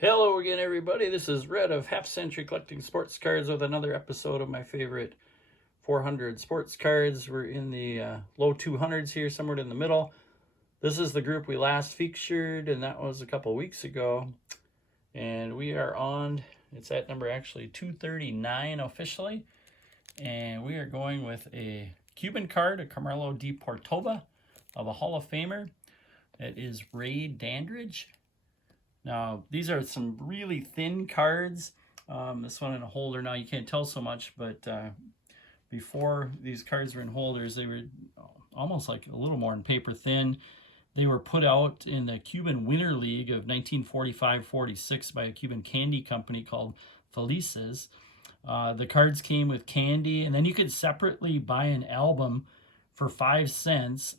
Hello again, everybody. This is Red of Half Century Collecting Sports Cards with another episode of my favorite 400 sports cards. We're in the low 200s here, somewhere in the middle. This is the group we last featured, and that was a couple weeks ago. And we are on, it's at number actually 239 officially. And we are going with a Cuban card, a Carmelo de Portova of a Hall of Famer. It is Ray Dandridge. Now, these are some really thin cards. This one in a holder now, you can't tell so much, but before these cards were in holders, they were almost like a little more in paper thin. They were put out in the Cuban Winter League of 1945-46 by a Cuban candy company called Felices. The cards came with candy, and then you could separately buy an album for 5 cents,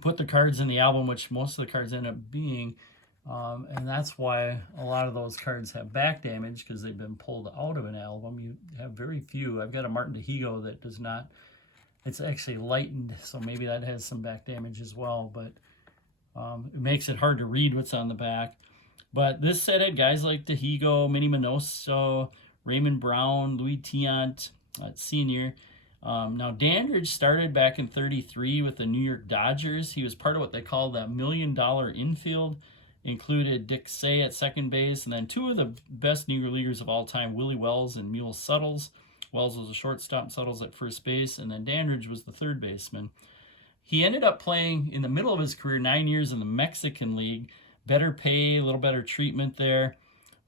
put the cards in the album, which most of the cards end up being. And that's why a lot of those cards have back damage, because they've been pulled out of an album. You have very few. I've got a Martin DeHigo that does not. It's actually lightened, so maybe that has some back damage as well. But it makes it hard to read what's on the back. But this set had guys like DeHigo, Minnie Minoso, Raymond Brown, Louis Tiant, Sr. Now, Dandridge started back in '33 with the New York Dodgers. He was part of what they call the $1 million infield. Included Dick Say at second base, and then two of the best Negro Leaguers of all time, Willie Wells and Mule Suttles. Wells was a shortstop, Suttles at first base, and then Dandridge was the third baseman. He ended up playing in the middle of his career 9 years in the Mexican League. Better pay, a little better treatment there.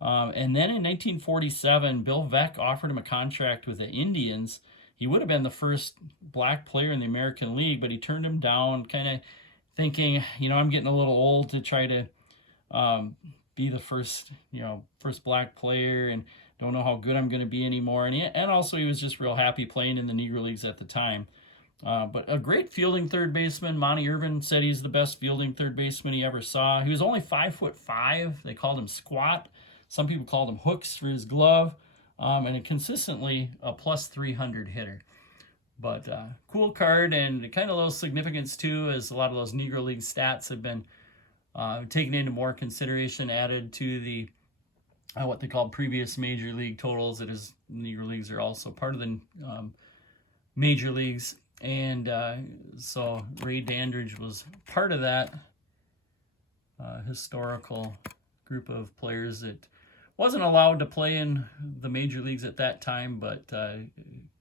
And then in 1947, Bill Veeck offered him a contract with the Indians. He would have been the first black player in the American League, but he turned him down, kind of thinking, I'm getting a little old to try to be the first black player, and don't know how good I'm going to be anymore. And also he was just real happy playing in the Negro Leagues at the time. But a great fielding third baseman. Monty Irvin said he's the best fielding third baseman he ever saw. He was only 5'5". They called him squat. Some people called him hooks for his glove. And consistently a plus 300 hitter. But cool card, and kind of a little significance too, as a lot of those Negro League stats have been taken into more consideration, added to the what they call previous major league totals. It is Negro Leagues are also part of the major leagues, and so Ray Dandridge was part of that historical group of players that wasn't allowed to play in the major leagues at that time, but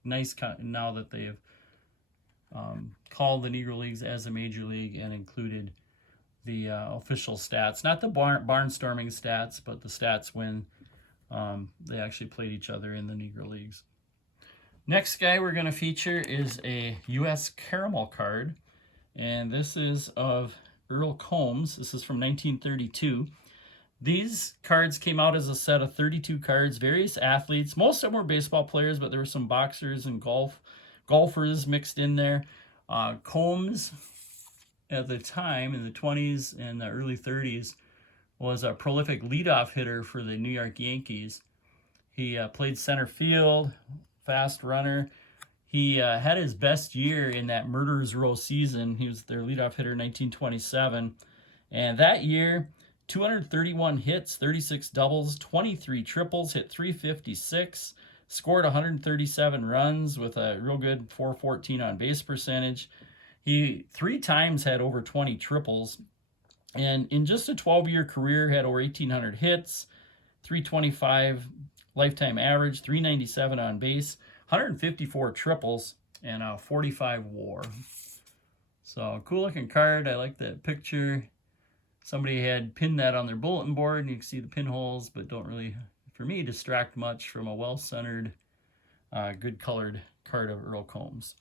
nice now that they have called the Negro Leagues as a major league and included the official stats, not the barnstorming stats, but the stats when they actually played each other in the Negro Leagues. Next guy we're going to feature is a U.S. Caramel card, and this is of Earl Combs. This is from 1932. These cards came out as a set of 32 cards, various athletes. Most of them were baseball players, but there were some boxers and golfers mixed in there. Combs, at the time, in the 20s and the early 30s, was a prolific leadoff hitter for the New York Yankees. He played center field, fast runner. He had his best year in that Murderers Row season. He was their leadoff hitter in 1927. And that year, 231 hits, 36 doubles, 23 triples, hit .356, scored 137 runs with a real good .414 on base percentage. He 3 times had over 20 triples, and in just a 12-year career had over 1,800 hits, 325 lifetime average, 397 on base, 154 triples, and a 45 WAR. So cool looking card. I like that picture. Somebody had pinned that on their bulletin board, and you can see the pinholes, but don't really, for me, distract much from a well-centered, good colored card of Earl Combs.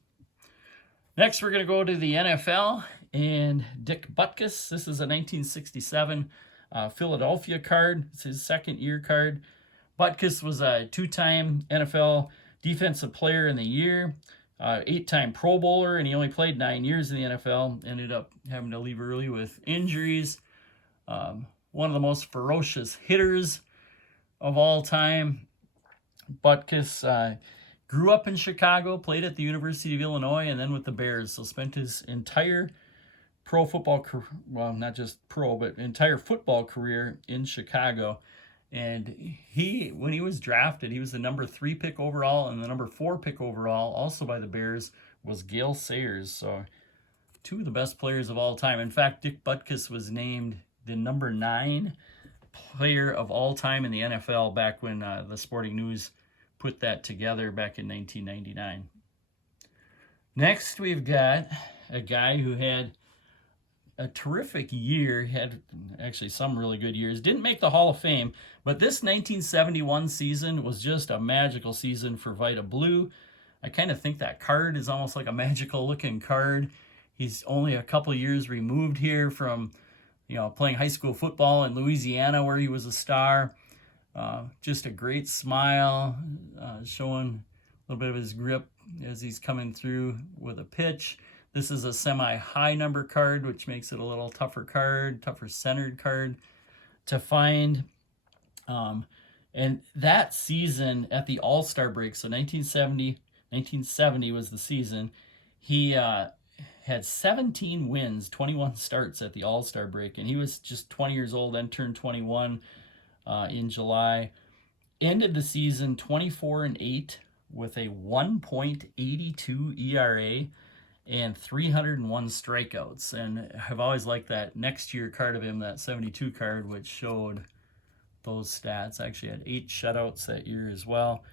Next, we're going to go to the NFL and Dick Butkus. This is a 1967 Philadelphia card. It's his second year card. Butkus was a 2-time NFL Defensive Player in the Year, 8-time Pro Bowler, and he only played 9 years in the NFL. Ended up having to leave early with injuries. One of the most ferocious hitters of all time. Butkus grew up in Chicago, played at the University of Illinois, and then with the Bears. So spent his entire pro football career, well, not just pro, but entire football career in Chicago. And when he was drafted, he was the number 3 pick overall, and the number 4 pick overall, also by the Bears, was Gale Sayers. So 2 of the best players of all time. In fact, Dick Butkus was named the number 9 player of all time in the NFL back when the Sporting News put that together back in 1999. Next, we've got a guy who had a terrific year, had actually some really good years, didn't make the Hall of Fame, but this 1971 season was just a magical season for Vita Blue. I kind of think that card is almost like a magical looking card. He's only a couple years removed here from, playing high school football in Louisiana where he was a star. Just a great smile, showing a little bit of his grip as he's coming through with a pitch. This is a semi-high number card, which makes it a little tougher centered card to find. And that season at the All-Star break, so 1970 was the season, he had 17 wins, 21 starts at the All-Star break, and he was just 20 years old, then turned 21 in July. Ended the season 24-8 with a 1.82 ERA and 301 strikeouts. And I've always liked that next year card of him, that 72 card, which showed those stats. Actually had 8 shutouts that year as well.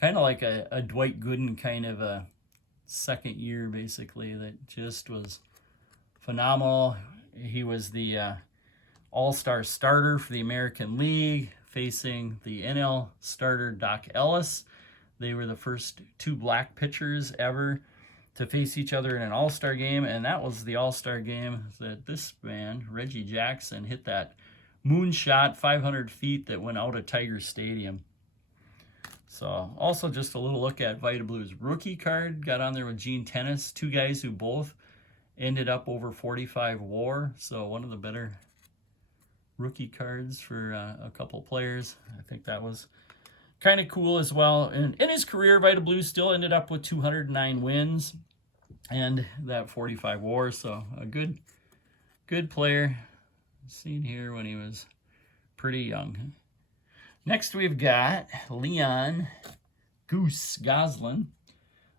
Kind of like a Dwight Gooden kind of a second year, basically, that just was phenomenal. He was the all-star starter for the American League, facing the NL starter Doc Ellis. They were the first 2 black pitchers ever to face each other in an all-star game, and that was the all-star game that this man, Reggie Jackson, hit that moonshot 500 feet that went out of Tiger Stadium. So also just a little look at Vita Blue's rookie card. Got on there with Gene Tennis, 2 guys who both ended up over 45 WAR, so one of the better rookie cards for a couple players. I think that was kind of cool as well. And in his career, Vita Blue still ended up with 209 wins and that 45 WAR. So a good player. Seen here when he was pretty young. Next, we've got Leon Goose Goslin,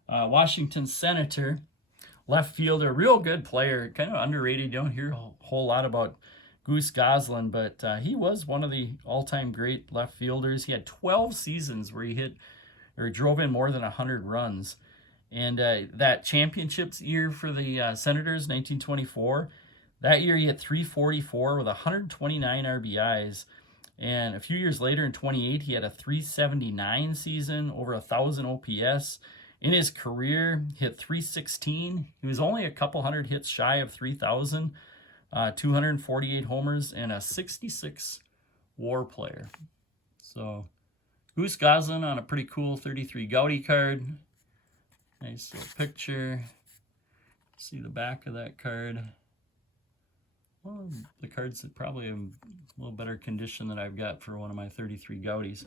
Washington Senator, left fielder, real good player, kind of underrated. You don't hear a whole lot about Goose Goslin, but he was one of the all-time great left fielders. He had 12 seasons where he hit or drove in more than 100 runs. And that championships year for the Senators, 1924, that year he hit 344 with 129 RBIs. And a few years later in 28, he had a 379 season, over 1,000 OPS. In his career, hit 316. He was only a couple hundred hits shy of 3,000. 248 homers, and a 66 WAR player. So Goose Goslin on a pretty cool 33 Gaudy card. Nice little picture. See the back of that card. Well, the card's probably in a little better condition than I've got for one of my 33 Gaudis.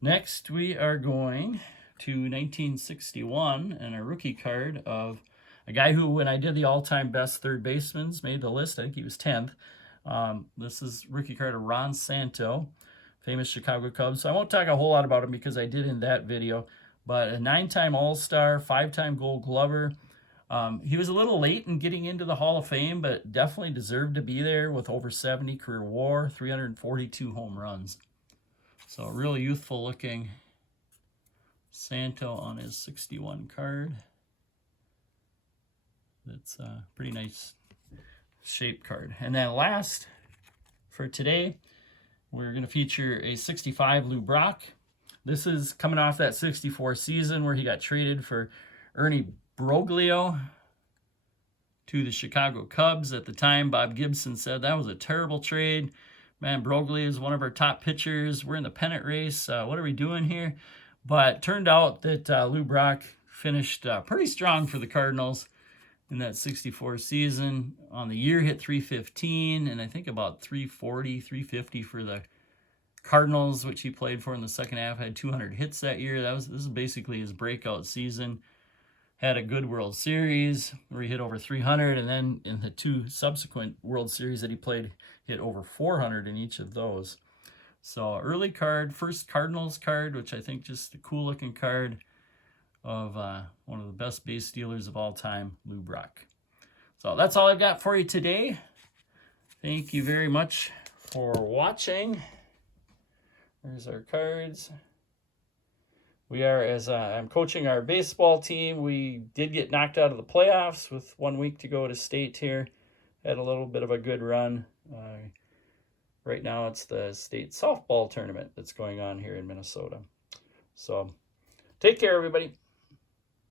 Next, we are going to 1961 and a rookie card of a guy who, when I did the all-time best third baseman, made the list. I think he was 10th. This is rookie card of Ron Santo, famous Chicago Cubs. So I won't talk a whole lot about him because I did in that video. But a 9-time All-Star, 5-time Gold Glover. He was a little late in getting into the Hall of Fame, but definitely deserved to be there with over 70 career WAR, 342 home runs. So a really youthful-looking Santo on his 61 card. That's a pretty nice shape card. And then last for today, we're going to feature a 65 Lou Brock. This is coming off that 64 season where he got traded for Ernie Broglio to the Chicago Cubs. At the time, Bob Gibson said that was a terrible trade. Man, Broglio is one of our top pitchers. We're in the pennant race. What are we doing here? But turned out that Lou Brock finished pretty strong for the Cardinals in that 64 season. On the year, hit 315, and I think about 340, 350 for the Cardinals, which he played for in the second half. Had 200 hits that year. This is basically his breakout season. had a good World Series where he hit over 300, and then in the 2 subsequent World Series that he played, hit over 400 in each of those. So early card, first Cardinals card, which I think just a cool looking card of one of the best base stealers of all time, Lou Brock. So that's all I've got for you today. Thank you very much for watching. There's our cards. We are, as I'm coaching our baseball team, we did get knocked out of the playoffs with 1 week to go to state here. Had a little bit of a good run. Right now it's the state softball tournament that's going on here in Minnesota. So take care, everybody.